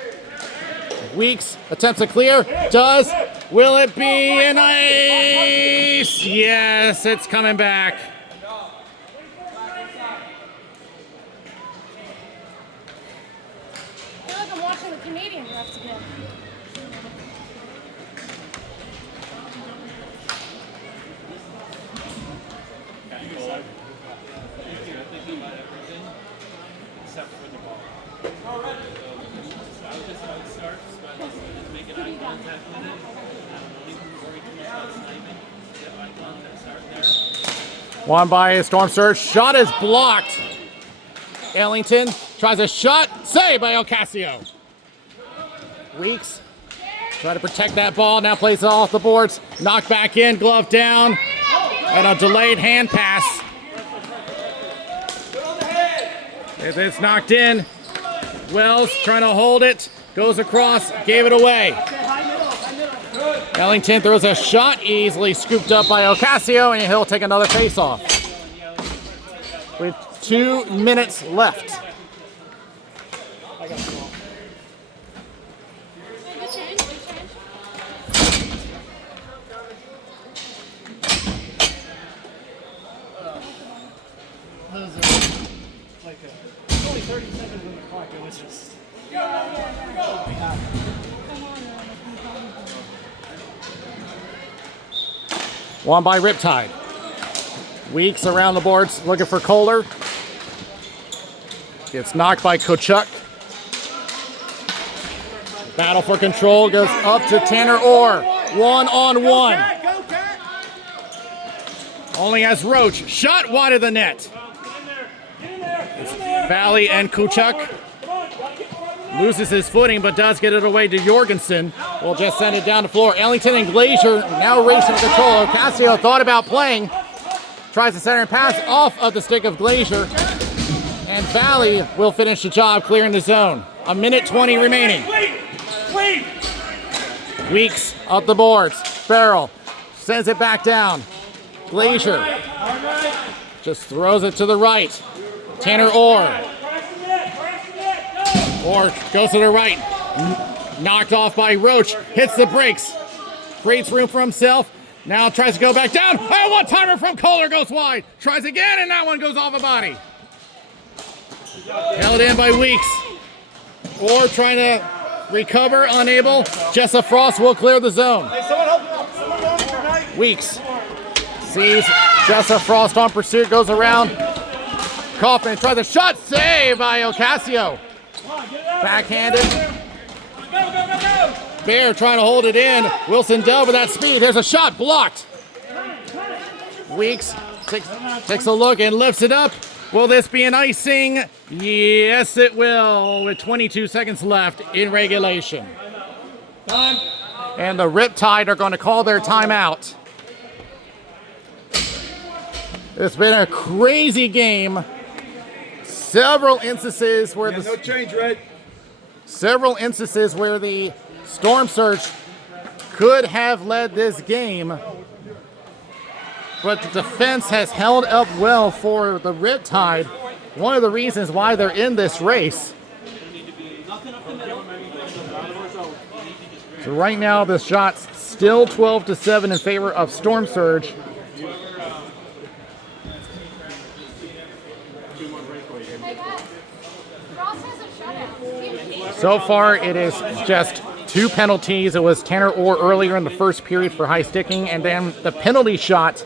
Weeks attempts a clear. Does. Will it be an ice? Yes, it's coming back. I feel like I'm watching the Canadian refs again. Won by Storm Surge. Shot is blocked. Ellington tries a shot. Saved by Ocasio. Weeks try to protect that ball. Now plays it off the boards. Knocked back in. Glove down. And a delayed hand pass. It's knocked in. Wells trying to hold it. Goes across. Gave it away. Ellington throws a shot. Easily scooped up by Ocasio. And he'll take another face-off. With 2 minutes left. Won by Riptide. Weeks around the boards looking for Kohler. Gets knocked by Kuchuk. Battle for control goes up to Tanner Orr. 1-on-1. Only has Roach. Shot wide of the net. Valley and Kuchuk. Loses his footing, but does get it away to Jorgensen. Will just send it down the floor. Ellington and Glazier now racing for control. Ocasio thought about playing. Tries to center and pass off of the stick of Glazier. And Valley will finish the job clearing the zone. 1:20 remaining. Weeks up the boards. Farrell sends it back down. Glazier just throws it to the right. Tanner Orr. Orr goes to the right. Knocked off by Roach. Hits the brakes. Creates room for himself. Now tries to go back down. Oh, one-timer from Kohler goes wide. Tries again, and that one goes off a body. Held in by Weeks. Orr trying to recover, unable. Jessa Frost will clear the zone. Weeks sees Jessa Frost on pursuit, goes around. Kaufman tries a shot, save by Ocasio. Backhanded. Bear trying to hold it in. Wilson Dell with that speed. There's a shot blocked. Weeks takes a look and lifts it up. Will this be an icing? Yes, it will, with 22 seconds left in regulation. And the Riptide are going to call their timeout. It's been a crazy game. Several instances where Yeah, no change, Red. several instances where the Storm Surge could have led this game, but the defense has held up well for the Riptide. One of the reasons why they're in this race. So right now the shot's still 12-7 in favor of Storm Surge. So far, it is just 2 penalties. It was Tanner Orr earlier in the first period for high sticking, and then the penalty shot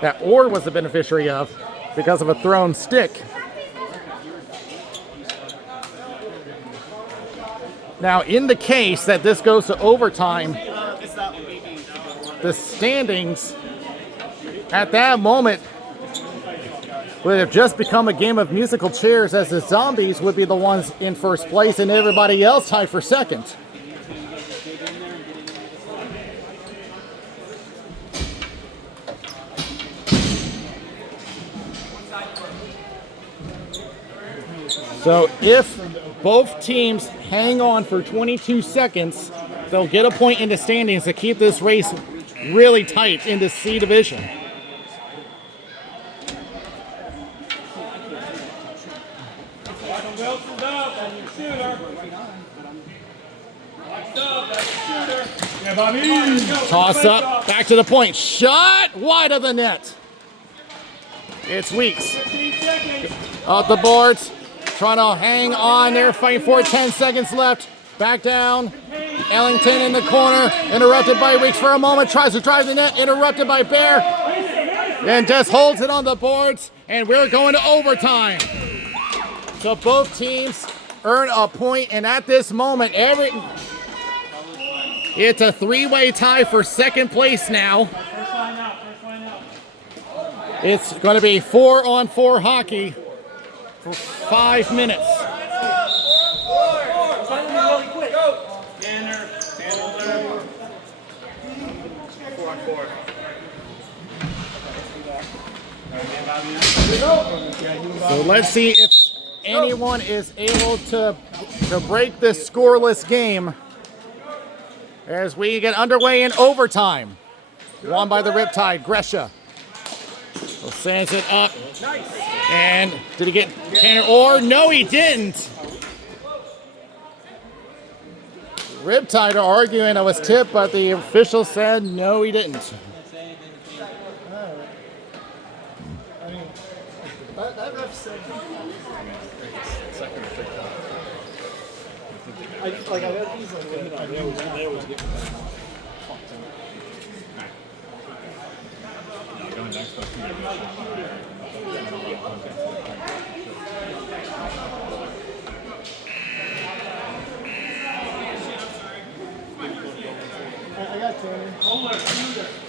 that Orr was the beneficiary of because of a thrown stick. Now, in the case that this goes to overtime, the standings at that moment would have just become a game of musical chairs, as the Zombies would be the ones in first place and everybody else tied for second. So if both teams hang on for 22 seconds, they'll get a point in the standings to keep this race really tight in the C division. Toss up, back to the point. Shot wide of the net. It's Weeks. Up the boards, trying to hang on there, fighting for it. 10 seconds left. Back down. Ellington in the corner, interrupted by Weeks for a moment. Tries to drive the net, interrupted by Bear. And just holds it on the boards, and we're going to overtime. So both teams earn a point, and at this moment, it's a 3-way tie for second place now. It's going to be 4-on-4 hockey for 5 minutes. So let's see if anyone is able to break this scoreless game as we get underway in overtime. Won by the Riptide. Gresha sends it up. And did he get Tanner Orr? No, he didn't. Riptide are arguing it was tipped, but the official said no, he didn't. That ref said. I got these they always get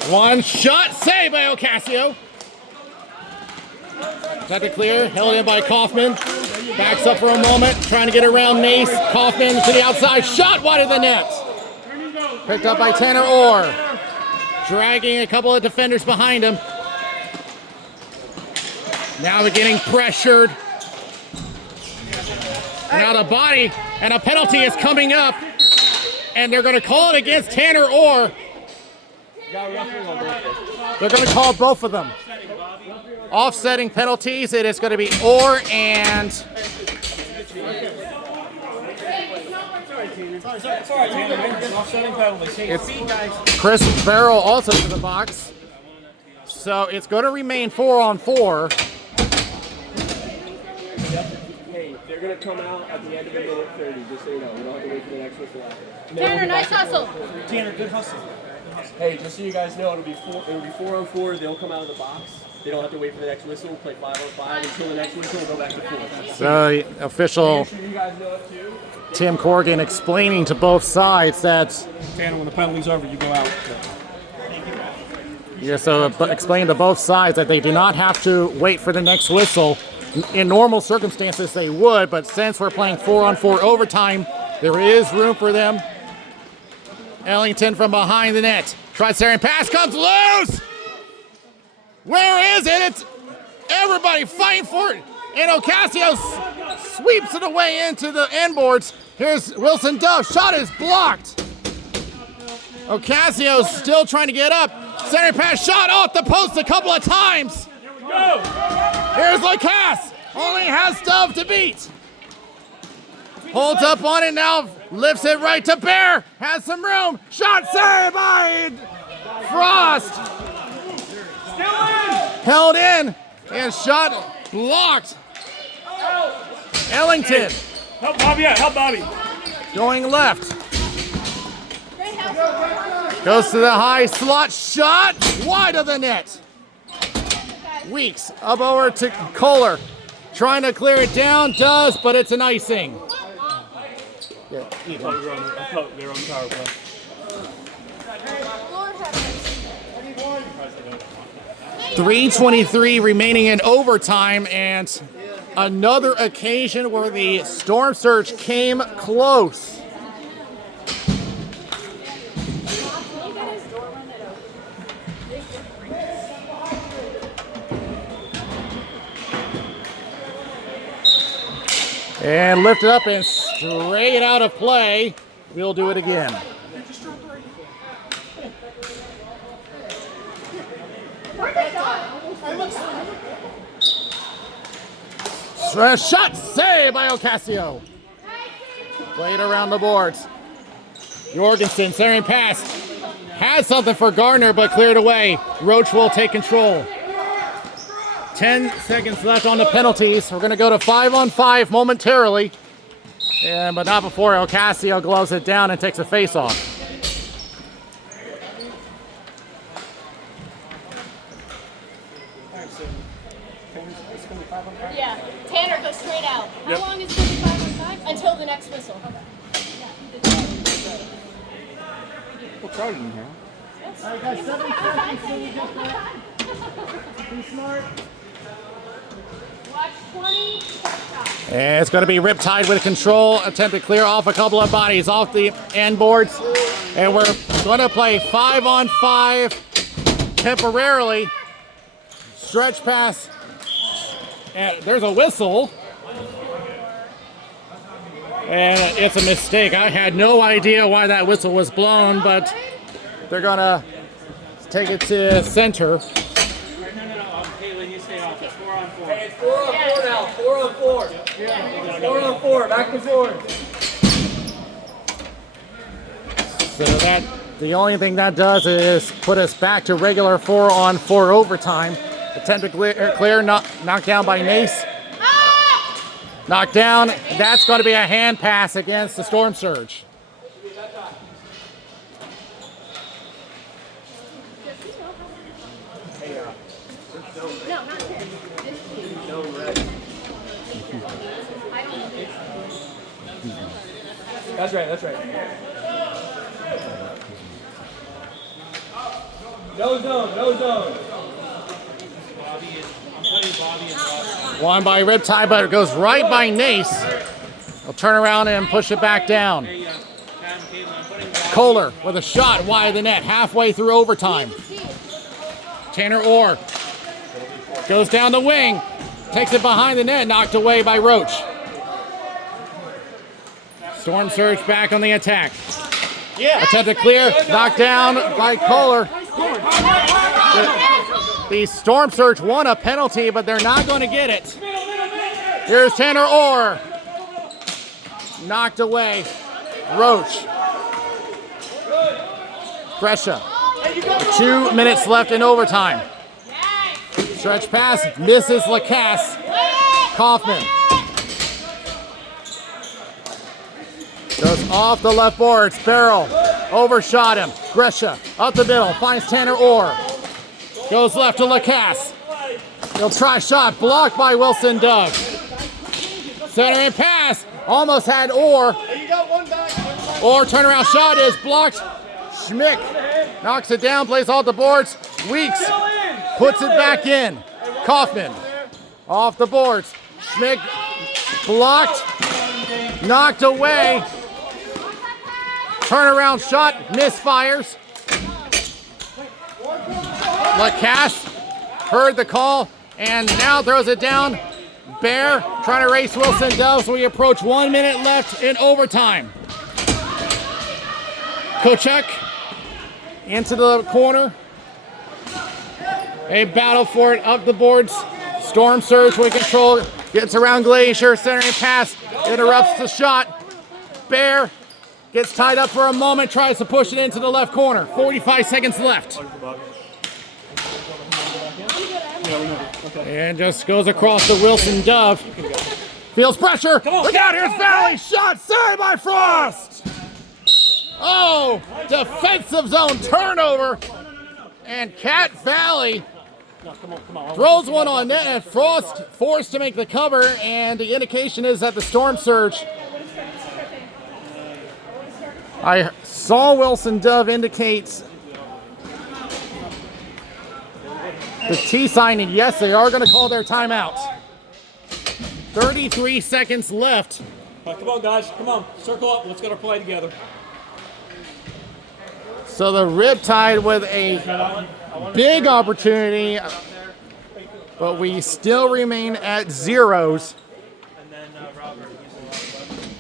One shot save by Ocasio. Got to clear, held in by Kaufman. Backs up for a moment, trying to get around Nace. Kaufman to the outside, shot wide of the net. Picked up by Tanner Orr. Dragging a couple of defenders behind him. Now they're getting pressured. Now the body, and a penalty is coming up. And they're going to call it against Tanner Orr. They're going to call both of them. Offsetting penalties, it is going to be Orr and... It's Chris Barrow also to the box. So it's going to remain 4-on-4. Hey, they're going to come out at the end of the minute 30, just so you know. We don't have to wait for the next whistle after. Tanner, nice hustle. Tanner, good hustle. Hey, just so you guys know, it'll be 4-on-4. They'll come out of the box. They don't have to wait for the next whistle. We'll play 5-on-5 until the next whistle. We'll go back to 4. So official Make sure you guys know it too. Tim Corrigan explaining to both sides that... Tanner, when the penalty's over, you go out. Yeah, so explain to both sides that they do not have to wait for the next whistle. In normal circumstances, they would, but since we're playing 4-on-4 overtime, there is room for them. Ellington from behind the net. Tries to pass, comes loose! Where is it? It's everybody fighting for it. And Ocasio sweeps it away into the end boards. Here's Wilson Dove. Shot is blocked. Ocasio still trying to get up. Center pass shot off the post a couple of times. Here's Lacasse. Only has Dove to beat. Holds up on it now. Lifts it right to Bear. Has some room. Shot saved by Frost. Held in and shot blocked. Ellington. Help Bobby out, help Bobby. Going left. Goes to the high slot shot. Wide of the net. Weeks up over to Kohler. Trying to clear it down. Does, but it's an icing. I thought they were on the power play. 3:23 remaining in overtime, and another occasion where the Storm Surge came close. And lifted up and straight out of play. We'll do it again. Shot saved by Ocasio. Played around the boards. Jorgensen centering pass. Has something for Gardner, but cleared away. Roach will take control. 10 seconds left on the penalties. We're going to go to 5-on-5 momentarily. But not before Ocasio gloves it down and takes a face-off. Yeah, Tanner goes straight out. How long is 5-on-5? Until the next whistle. We'll try it in here. All right, guys, 7 seconds till we get there. Be smart. Watch 20. And it's going to be Riptide with control. Attempt to clear off a couple of bodies off the end boards. And we're going to play 5-on-5 temporarily. Stretch pass. And there's a whistle. And it's a mistake. I had no idea why that whistle was blown, but they're going to take it to center. No. Caitlin, you stay off. It's 4-on-4. Hey, it's 4-on-4 now. 4-on-4. Yeah. 4-on-4. Back to 4. So that the only thing that does is put us back to regular 4-on-4 overtime. Attempt to clear, knocked down by Nace. Knocked down. That's going to be a hand pass against the Storm Surge. No, not here. That's right. No zone, no zone. Won by Riptide, but it goes right by Nace. He'll turn around and push it back down. Kohler with a shot wide of the net, halfway through overtime. Tanner Orr goes down the wing, takes it behind the net, knocked away by Roach. Storm Surge back on the attack. Attempt to clear, knocked down by Kohler. The Storm Surge won a penalty, but they're not going to get it. Here's Tanner Orr. Knocked away. Roach. Brescia. 2 minutes left in overtime. Stretch pass, misses Lacasse. Kaufman. Goes off the left boards. Barrel. Overshot him. Brescia up the middle. Finds Tanner Orr. Goes left to Lacasse. He'll try shot. Blocked by Wilson Dove. Center and pass. Almost had Orr. Orr turnaround shot is blocked. Schmick knocks it down. Plays all the boards. Weeks puts it back in. Kaufman off the boards. Schmick blocked. Knocked away. Turnaround shot. Misfires. Lacasse heard the call and now throws it down. Bear trying to race Wilson Dove, so we approach 1 minute left in overtime. Kochuk into the corner. A battle for it up the boards. Storm Surge with control. Gets around Glacier. Centering pass. Interrupts the shot. Bear gets tied up for a moment. Tries to push it into the left corner. 45 seconds left. And just goes across to Wilson Dove. Feels pressure. Look out, here's Valley. Shot saved by Frost. Oh, defensive zone turnover. And Cat Valley throws one on net, and Frost forced to make the cover. And the indication is that the Storm Surge. I saw Wilson Dove indicates the T sign, and yes, they are going to call their timeout. 33 seconds left. Come on, guys. Come on. Circle up. Let's get our play together. So the Riptide with a big opportunity, but we still remain at zeros. And then Robert.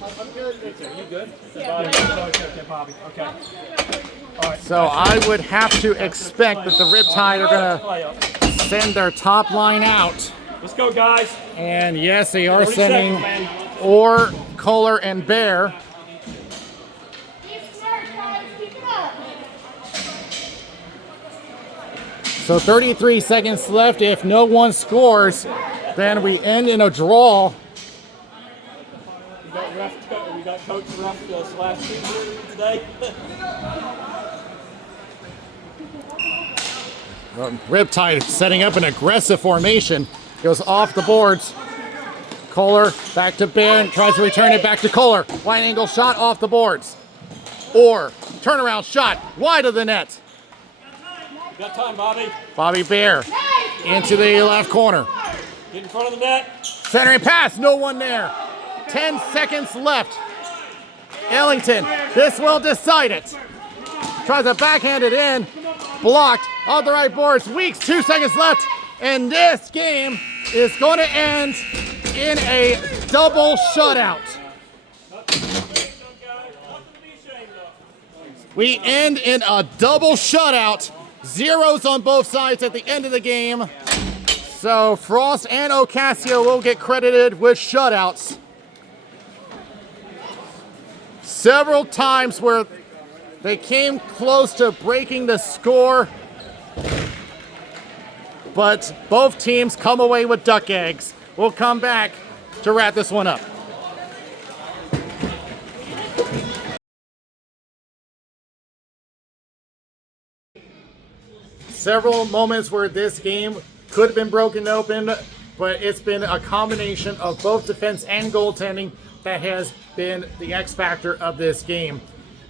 I'm good. Are you good? Okay, Bobby. Okay. All right. So I would have to expect that the Riptide are going to send their top line out. Let's go, guys. And yes, they are sending Orr, Kohler, and Bear. So 33 seconds left. If no one scores, then we end in a draw. We got Coach Ref slash team today. Riptide setting up an aggressive formation. Goes off the boards. Kohler back to Bear and tries to return it back to Kohler. Wide angle shot off the boards. Orr, turnaround shot wide of the net. Got time, Bobby. Bobby Bear into the left corner. Get in front of the net. Centering pass, no one there. 10 seconds left. Ellington, this will decide it. Tries to backhand it in. Blocked on the right boards. Weeks, 2 seconds left. And this game is going to end in a double shutout. We end in a double shutout. Zeros on both sides at the end of the game. So Frost and Ocasio will get credited with shutouts. Several times where they came close to breaking the score, but both teams come away with duck eggs. We'll come back to wrap this one up. Several moments where this game could have been broken open, but it's been a combination of both defense and goaltending that has been the X factor of this game.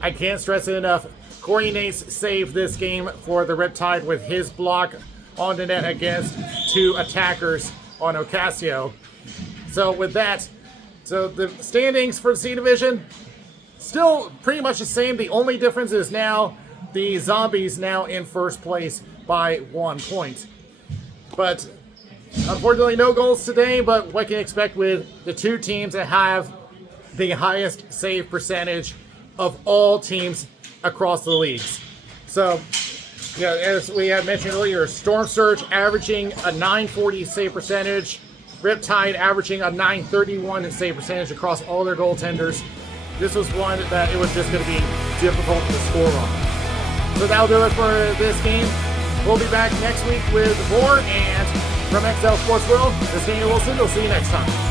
I can't stress it enough. Corey Nace saved this game for the Riptide with his block on the net against 2 attackers on Ocasio. So with that, so the standings for the C Division, still pretty much the same. The only difference is now the Zombies now in first place by 1 point. But unfortunately no goals today, but what can you expect with the 2 teams that have the highest save percentage of all teams across the leagues. So, yeah, as we had mentioned earlier, Storm Surge averaging a 940 save percentage, Riptide averaging a 931 save percentage across all their goaltenders. This was one that it was just going to be difficult to score on. So that'll do it for this game. We'll be back next week with more, and from XL Sports World, this is Daniel Wilson. We'll see you next time.